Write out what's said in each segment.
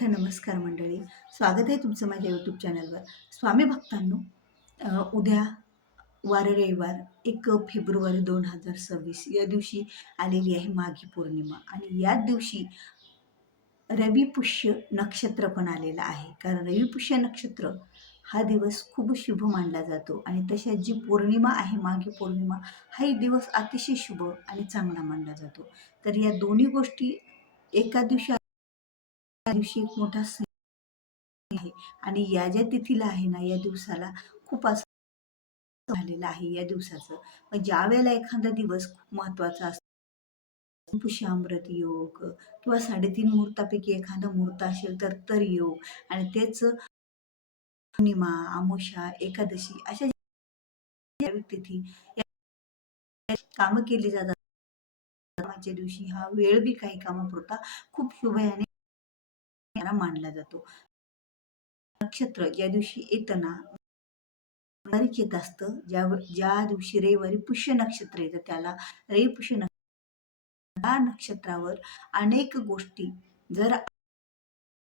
नमस्कार मंडळी. स्वागत आहे तुमचं माझ्या यूट्यूब चॅनलवर. स्वामी भक्तांनो, उद्या वार रविवार 1 फेब्रुवारी 2026 या दिवशी आलेली आहे माघी पौर्णिमा आणि याच दिवशी रवी पुष्य नक्षत्र पण आलेलं आहे. कारण रवी पुष्य नक्षत्र हा दिवस खूप शुभ मानला जातो आणि तशात जी पौर्णिमा आहे माघी पौर्णिमा, हाही दिवस अतिशय शुभ आणि चांगला मानला जातो. तर या दोन्ही गोष्टी एका दिवशी एक मोठा आहे आणि या ज्या तिथीला आहे ना, या दिवसाला खूप असं झालेलं आहे या दिवसाचं. पण ज्यावेळेला एखादा दिवस खूप महत्त्वाचा असतो, पुष्यामृत योग किंवा 3.5 मुहूर्तापैकी एखादा मुहूर्त असेल तर योग आणि तेच पौर्णिमा, अमावास्या, एकादशी अशा ठराविक तिथी या कामं केली जातात. कामाच्या दिवशी हा वेळ बी काही कामापुरता खूप शुभ याने मानला जातो. नक्षत्र ज्या दिवशी येतं ना, रविवारीच येत असतं. ज्या दिवशी रविवारी पुष्य नक्षत्र येतं त्याला रवी पुष्य नक्षत्र. या नक्षत्रावर अनेक गोष्टी जर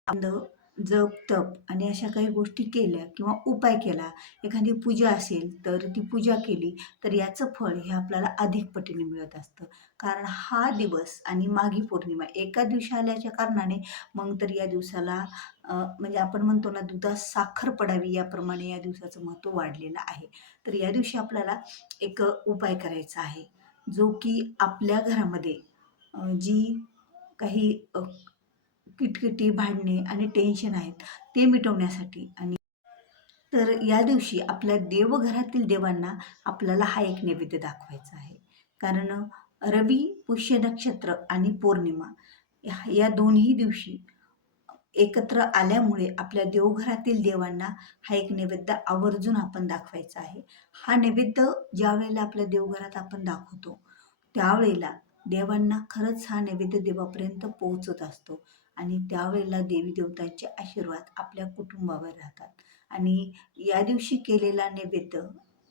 आपलं जप, तप आणि अशा काही गोष्टी केल्या किंवा उपाय केला, एखादी पूजा असेल तर ती पूजा केली, तर याचं फळ हे आपल्याला अधिक पटीने मिळत असतं. कारण हा दिवस आणि माघी पौर्णिमा एका दिवशी आल्याच्या कारणाने मग तर या दिवसाला म्हणजे आपण म्हणतो ना, दुधात साखर पडावी याप्रमाणे या दिवसाचं महत्त्व वाढलेलं आहे. तर या दिवशी आपल्याला एक उपाय करायचा आहे, जो की आपल्या घरामध्ये जी काही किटकिटी, भांडणे आणि टेन्शन आहेत ते मिटवण्यासाठी. आणि तर या दिवशी आपल्या देवघरातील देवांना आपल्याला हा एक नैवेद्य दाखवायचा आहे. कारण रवी पुष्य नक्षत्र आणि पौर्णिमा या दोन्ही दिवशी एकत्र आल्यामुळे आपल्या देवघरातील देवांना हा एक नैवेद्य आवर्जून आपण दाखवायचा आहे. हा नैवेद्य ज्यावेळेला आपल्या देवघरात आपण दाखवतो, त्यावेळेला देवांना खरंच हा नैवेद्य देवापर्यंत पोहोचत असतो आणि त्यावेळेला देवी देवतांचे आशीर्वाद आपल्या कुटुंबावर राहतात. आणि या दिवशी केलेला नैवेद्य,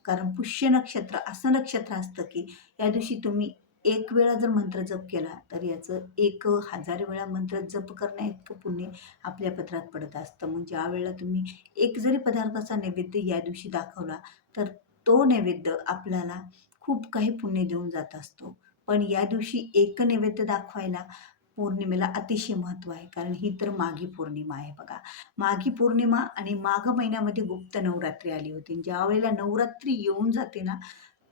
कारण पुष्य नक्षत्र असं नक्षत्र असतं की या दिवशी तुम्ही एक वेळा जर मंत्र जप केला तर याचं 1000 वेळा मंत्र जप करण्या इतकं पुण्य आपल्या पदरात पडत असतं. मग ज्यावेळेला तुम्ही एक जरी पदार्थाचा नैवेद्य या दिवशी दाखवला तर तो नैवेद्य आपल्याला खूप काही पुण्य देऊन जात असतो. पण या दिवशी एक नैवेद्य दाखवायला पौर्णिमेला अतिशय महत्त्व आहे. कारण ही तर माघी पौर्णिमा आहे बघा. माघी पौर्णिमा आणि माघ महिन्यामध्ये गुप्त नवरात्री आली होती. ज्यावेळेला नवरात्री येऊन जाते ना,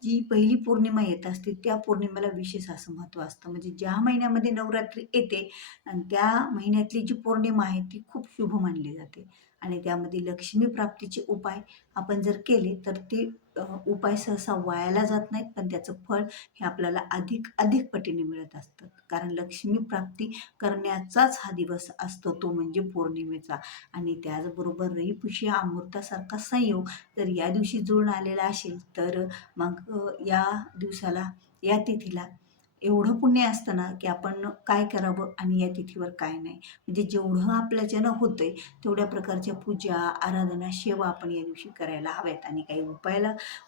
जी पहिली पौर्णिमा येत असते त्या पौर्णिमेला विशेष असं महत्त्व असतं. म्हणजे ज्या महिन्यामध्ये नवरात्री येते आणि त्या महिन्यातली जी पौर्णिमा आहे ती खूप शुभ मानली जाते आणि त्यामध्ये लक्ष्मी प्राप्तीचे उपाय आपण जर केले तर ते उपाय सहसा वायाला जात नाहीत, पण त्याचं फळ हे आपल्याला अधिक अधिक पटीने मिळत असतं. कारण लक्ष्मी प्राप्ती करण्याचाच हा दिवस असतो, तो म्हणजे पौर्णिमेचा. आणि त्याचबरोबर रविपुष्य अमृतासारखा संयोग जर या दिवशी जुळून आलेला असेल तर मग या दिवसाला, या तिथीला एवढं पुण्य असतं ना, की आपण काय करावं आणि या तिथीवर काय नाही. म्हणजे जेवढं आपल्याच्यानं होतंय तेवढ्या प्रकारच्या पूजा, आराधना, सेवा आपण या दिवशी करायला हव्यात आणि काही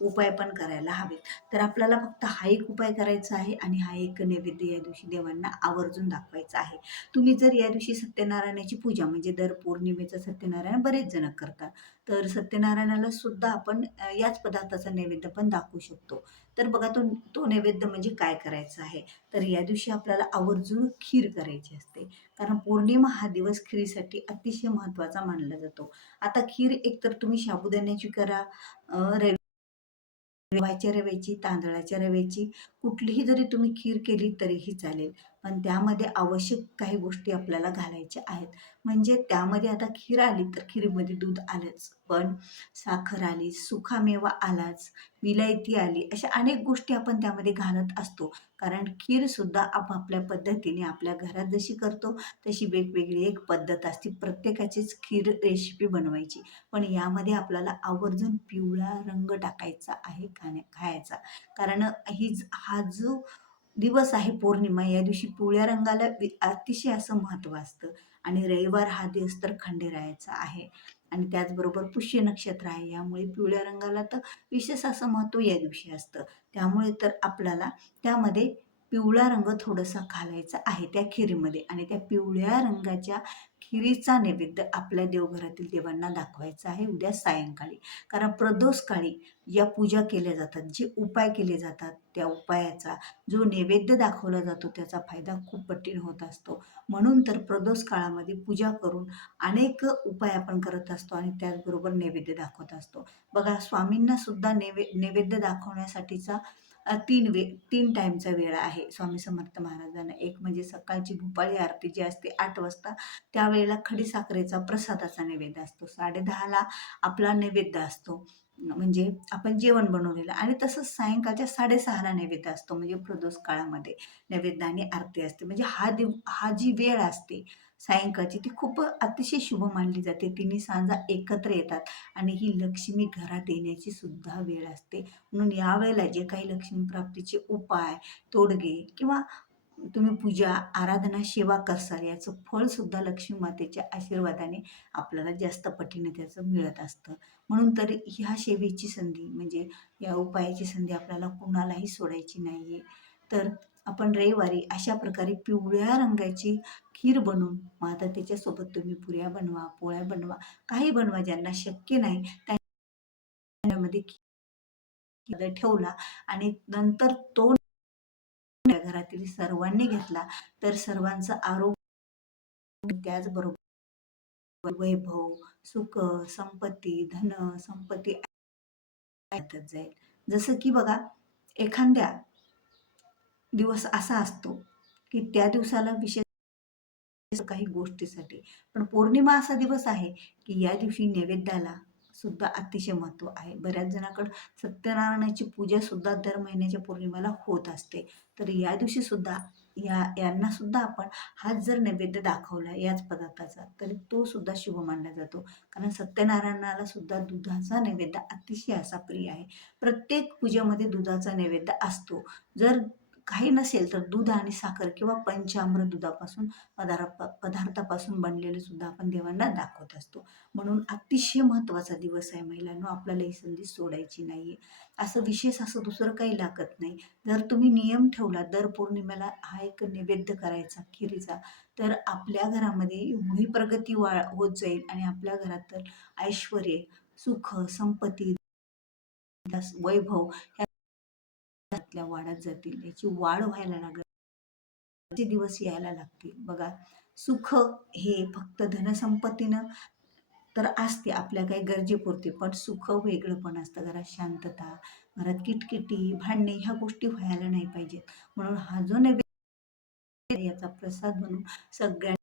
उपाय पण करायला हवेत. तर आपल्याला फक्त हा एक उपाय करायचा आहे आणि हा एक नैवेद्य या दिवशी देवांना आवर्जून दाखवायचा आहे. तुम्ही जर या दिवशी सत्यनारायणाची पूजा, म्हणजे दर पौर्णिमेचं सत्यनारायण बरेच जण करतात. तर सत्यनारायणाला सुद्धा आपण याच पदार्थाचा नैवेद्य पण दाखवू शकतो. तर बघा, तो तो नैवेद्य म्हणजे काय करायचं आहे. तर या दिवशी आपल्याला आवर्जून खीर करायची असते. कारण पौर्णिमा हा दिवस खिरीसाठी अतिशय महत्त्वाचा मानला जातो. आता खीर एकतर तुम्ही साबुदाण्याची करा, गव्हाच्या रव्याची, तांदळाच्या रव्याची, कुठलीही जरी तुम्ही खीर केली तरीही चालेल. पण त्यामध्ये आवश्यक काही गोष्टी आपल्याला घालायच्या आहेत. म्हणजे त्यामध्ये आता खीर आली तर खीरमध्ये दूध आलंच, पण साखर आली, सुखामेवा आलाच, विलायती आली, अशा अनेक गोष्टी आपण त्यामध्ये घालत असतो. कारण खीरसुद्धा आपापल्या पद्धतीने आपल्या घरात जशी करतो तशी वेगवेगळी एक पद्धत असते प्रत्येकाचीच खीर रेसिपी बनवायची. पण यामध्ये आपल्याला आवर्जून पिवळा रंग टाकायचा आहे खायचा. कारण हा जो दिवस आहे पौर्णिमा, या दिवशी पिवळ्या रंगाला अतिशय असं महत्त्व असतं. आणि रविवार हा दिवस तर खंडेरायाचा आहे आणि त्याचबरोबर पुष्य नक्षत्र आहे. यामुळे पिवळ्या रंगाला तर विशेष असं महत्त्व या दिवशी असतं. त्यामुळे तर आपल्याला त्यामध्ये पिवळा रंग थोडासा घालायचा आहे त्या खिरीमध्ये आणि त्या पिवळ्या रंगाच्या खिरीचा नैवेद्य आपल्या देवघरातील देवांना दाखवायचा आहे उद्या सायंकाळी. कारण प्रदोषकाळी या पूजा केल्या जातात, जे उपाय केले जातात, त्या उपायाचा जो नैवेद्य दाखवला जातो त्याचा फायदा खूप पटीने होत असतो. म्हणून तर प्रदोष काळामध्ये पूजा करून अनेक उपाय आपण करत असतो आणि त्याचबरोबर नैवेद्य दाखवत असतो. बघा, स्वामींना सुद्धा नैवेद्य दाखवण्यासाठीचा 3 टाईमचा वेळ आहे स्वामी समर्थ महाराजांना. एक म्हणजे सकाळची भूपाळी आरती जी असते 8 वाजता, त्यावेळेला खडीसाखरेचा प्रसादाचा नैवेद्य असतो. 10:30ला आपला नैवेद्य असतो, म्हणजे आपण जेवण बनवलेलं, आणि तसंच सायंकाळच्या 6:30ला नैवेद्य असतो, म्हणजे प्रदोष काळामध्ये नैवेद्य आणि आरती असते. म्हणजे हा जी वेळ असते सायंकाळची, ती खूप अतिशय शुभ मानली जाते. तिन्ही सांजा एकत्र येतात आणि ही लक्ष्मी घरात येण्याची सुद्धा वेळ असते. म्हणून यावेळेला जे काही लक्ष्मी प्राप्तीचे उपाय, तोडगे किंवा तुम्ही पूजा, आराधना, सेवा करसाल, याचं फळ सुद्धा लक्ष्मी मातेच्या आशीर्वादाने आपल्याला जास्त पटीने त्याचं मिळत असतं. म्हणून तर ह्या सेवेची संधी, म्हणजे या उपायाची संधी आपल्याला कुणालाही सोडायची नाहीये. तर आपण रविवारी अशा प्रकारे पिवळ्या रंगाची खीर बनवून, मग आता त्याच्यासोबत तुम्ही पुऱ्या बनवा, पोळ्या बनवा, काही बनवा, ज्यांना शक्य नाही त्यामध्ये ठेवला आणि नंतर तो घरातील सर्वांनी घेतला तर सर्वांचं आरोग्य, त्याचबरोबर वैभव, सुख, संपत्ती, धन संपत्ती येतच जाईल. जसं की बघा, एखाद्या दिवस असा असतो की त्या दिवसाला विशेष काही गोष्टीसाठी, पण पौर्णिमा असा दिवस आहे की या दिवशी नैवेद्याला सुद्धा अतिशय महत्त्व आहे. बऱ्याच जणांकडे सत्यनारायणाची पूजा सुद्धा दर महिन्याच्या पौर्णिमेला होत असते. तर या दिवशी सुद्धा यांना सुद्धा आपण हाच जर नैवेद्य दाखवला याच पदार्थाचा, तरी तो सुद्धा शुभ मानला जातो. कारण सत्यनारायणाला सुद्धा दुधाचा नैवेद्य अतिशय असा प्रिय आहे. प्रत्येक पूजेमध्ये दुधाचा नैवेद्य असतो. जर काही नसेल तर दूध आणि साखर किंवा पंचामृत दुधापासून पदार्थापासून बनलेले सुद्धा आपण देवांना दाखवत असतो. म्हणून अतिशय महत्त्वाचा दिवस आहे महिलांनो, आपल्याला ही संधी सोडायची नाहीये. असं विशेष असं दुसरं काही लागत नाही. जर तुम्ही नियम ठेवला दर पौर्णिमेला हा एक नैवेद्य करायचा खिरीचा, तर आपल्या घरामध्ये एवढी प्रगती होत जाईल आणि आपल्या घरात तर ऐश्वर, सुख, संपत्ती, वैभव ह्या वाढत जातील. याची वाढ व्हायला लागेल, दिवस यायला लागतील. बघा, सुख हे फक्त धनसंपत्तीनं तर असते आपल्या काही गरजेपुरते, पण सुख वेगळं पण असतं. घरात शांतता, घरात किटकिटी, भांडणे ह्या गोष्टी व्हायला नाही पाहिजेत. म्हणून हा जो नैवेद्य, याचा प्रसाद म्हणून सगळ्या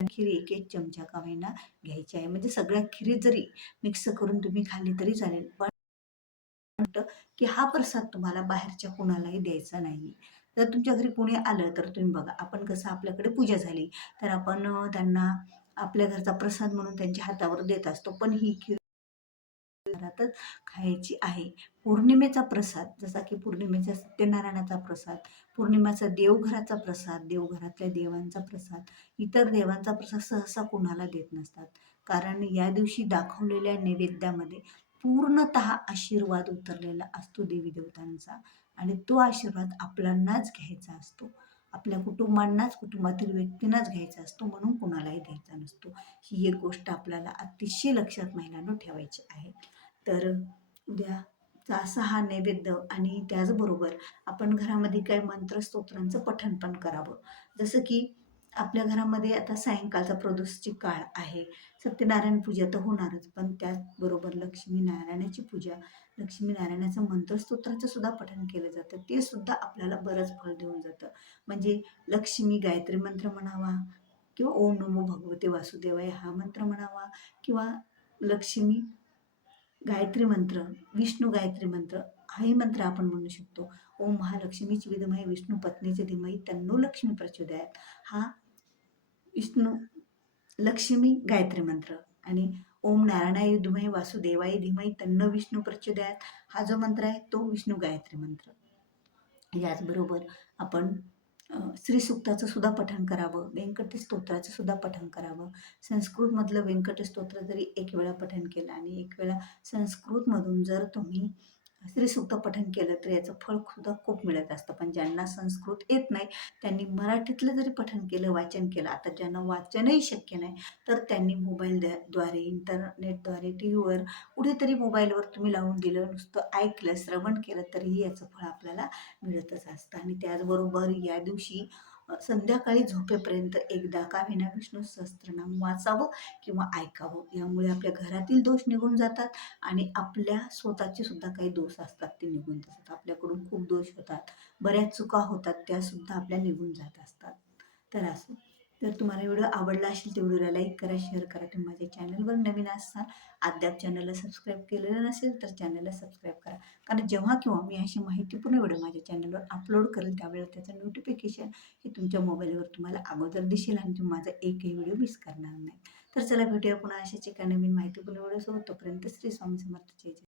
खीर एक एक चमचा का होईना घ्यायची आहे. म्हणजे सगळ्या खिरी जरी मिक्स करून तुम्ही खाल्ली तरी चालेल, पण की हा प्रसाद तुम्हाला बाहेरच्या कुणालाही द्यायचा नाही. जर तुमच्या घरी कोणी आलं तर तुम्ही बघा, आपण कसं आपल्याकडे पूजा झाली तर आपण त्यांना आपल्या घरचा प्रसाद म्हणून त्यांच्या हातावर देत असतो, पण ही खीर घरातच खायची आहे. पौर्णिमेचा प्रसाद, जसा की पौर्णिमेचा सत्यनारायणाचा प्रसाद, पौर्णिमेचा देवघराचा प्रसाद, देवघरातल्या देवांचा प्रसाद, इतर देवांचा प्रसाद सहसा कुणाला देत नसतात. कारण या दिवशी दाखवलेल्या नैवेद्यामध्ये पूर्णतः आशीर्वाद उतरलेला असतो देवी देवतांचा, आणि तो आशीर्वाद आपल्यालाच घ्यायचा असतो. आपल्या कुटुंबांनाच, कुटुंबातील व्यक्तींनाच घ्यायचा असतो, म्हणून कुणालाही द्यायचा नसतो. ही एक गोष्ट आपल्याला अतिशय लक्षात महिलांनो ठेवायची आहे. तर उद्याचा असा हा नैवेद्य, आणि त्याचबरोबर आपण घरामध्ये काही मंत्रस्तोत्रांचं पठण पण करावं. जसं की आपल्या घरामध्ये आता सायंकाळचा प्रदोषची काळ आहे, सत्यनारायण पूजा तर होणारच, पण त्याचबरोबर लक्ष्मीनारायणाची पूजा, लक्ष्मीनारायणाचं मंत्रस्तोत्राचं सुद्धा पठण केलं जातं. ते सुद्धा आपल्याला बरंच फळ देऊन जातं. म्हणजे लक्ष्मी गायत्री मंत्र म्हणावा, किंवा ओम नमो भगवते वासुदेवाय हा मंत्र म्हणावा, किंवा लक्ष्मी गायत्री मंत्र, विष्णू गायत्री मंत्र हाही मंत्र आपण म्हणू शकतो. ओम महालक्ष्मीची विद्महे विष्णू पत्नीचे धीमहि तन्नो लक्ष्मी प्रचोदयात हा विष्णू लक्ष्मी गायत्री मंत्र, आणि ओम नारायणाय विद्महे वासुदेवाय धीमहि तन्नो विष्णू प्रचोदयात हा जो मंत्र आहे तो विष्णू गायत्री मंत्र. याचबरोबर आपण श्रीसूक्ताचं सुद्धा पठण करावं, व्यंकटेश स्तोत्राचं सुद्धा पठण करावं. संस्कृतमधलं व्यंकटेश स्तोत्र जरी एक वेळा पठण केलं आणि एक वेळा संस्कृतमधून जर तुम्ही श्रीसूक्त पठण केलं तर याचं फळ सुद्धा खूप मिळत असतं. पण ज्यांना संस्कृत येत नाही त्यांनी मराठीतलं जरी पठण केलं, वाचन केलं, आता ज्यांना वाचनही शक्य नाही तर त्यांनी मोबाईल द्वारे, इंटरनेटद्वारे, टी व्हीवर, कुठेतरी मोबाईलवर तुम्ही लावून दिलं, नुसतं ऐकलं, श्रवण केलं तरीही याचं फळ आपल्याला मिळतच असतं. आणि त्याचबरोबर या दिवशी संध्याकाळी झोपेपर्यंत एकदा का होईना विष्णू सहस्त्रनाम वाचावं किंवा ऐकावं. यामुळे आपल्या घरातील दोष निघून जातात आणि आपल्या स्वतःचे सुद्धा काही दोष असतात ते निघून जातात. आपल्याकडून खूप दोष होतात, बऱ्याच चुका होतात, त्यासुद्धा आपल्या निघून जात असतात. तर असं, तर तुम्हाला व्हिडिओ आवडला असेल तर व्हिडिओला लाईक करा, शेअर करा. तुम्ही माझ्या चॅनलवर नवीन असाल, अद्याप चॅनलला सबस्क्राईब केलेलं नसेल तर चॅनलला सबस्क्राईब करा. कारण जेव्हा केव्हा मी अशी माहितीपूर्ण व्हिडिओ माझ्या चॅनलवर अपलोड करेल त्यावेळेला त्याचं नोटिफिकेशन हे तुमच्या मोबाईलवर तुम्हाला अगोदर दिसेल आणि तुम्ही माझा एकही व्हिडिओ मिस करणार नाही. तर चला भेटूया पुन्हा अशाच एका नवीन माहितीपूर्ण व्हिडिओसोबत. तोपर्यंत श्री स्वामी समर्थ. जय जय.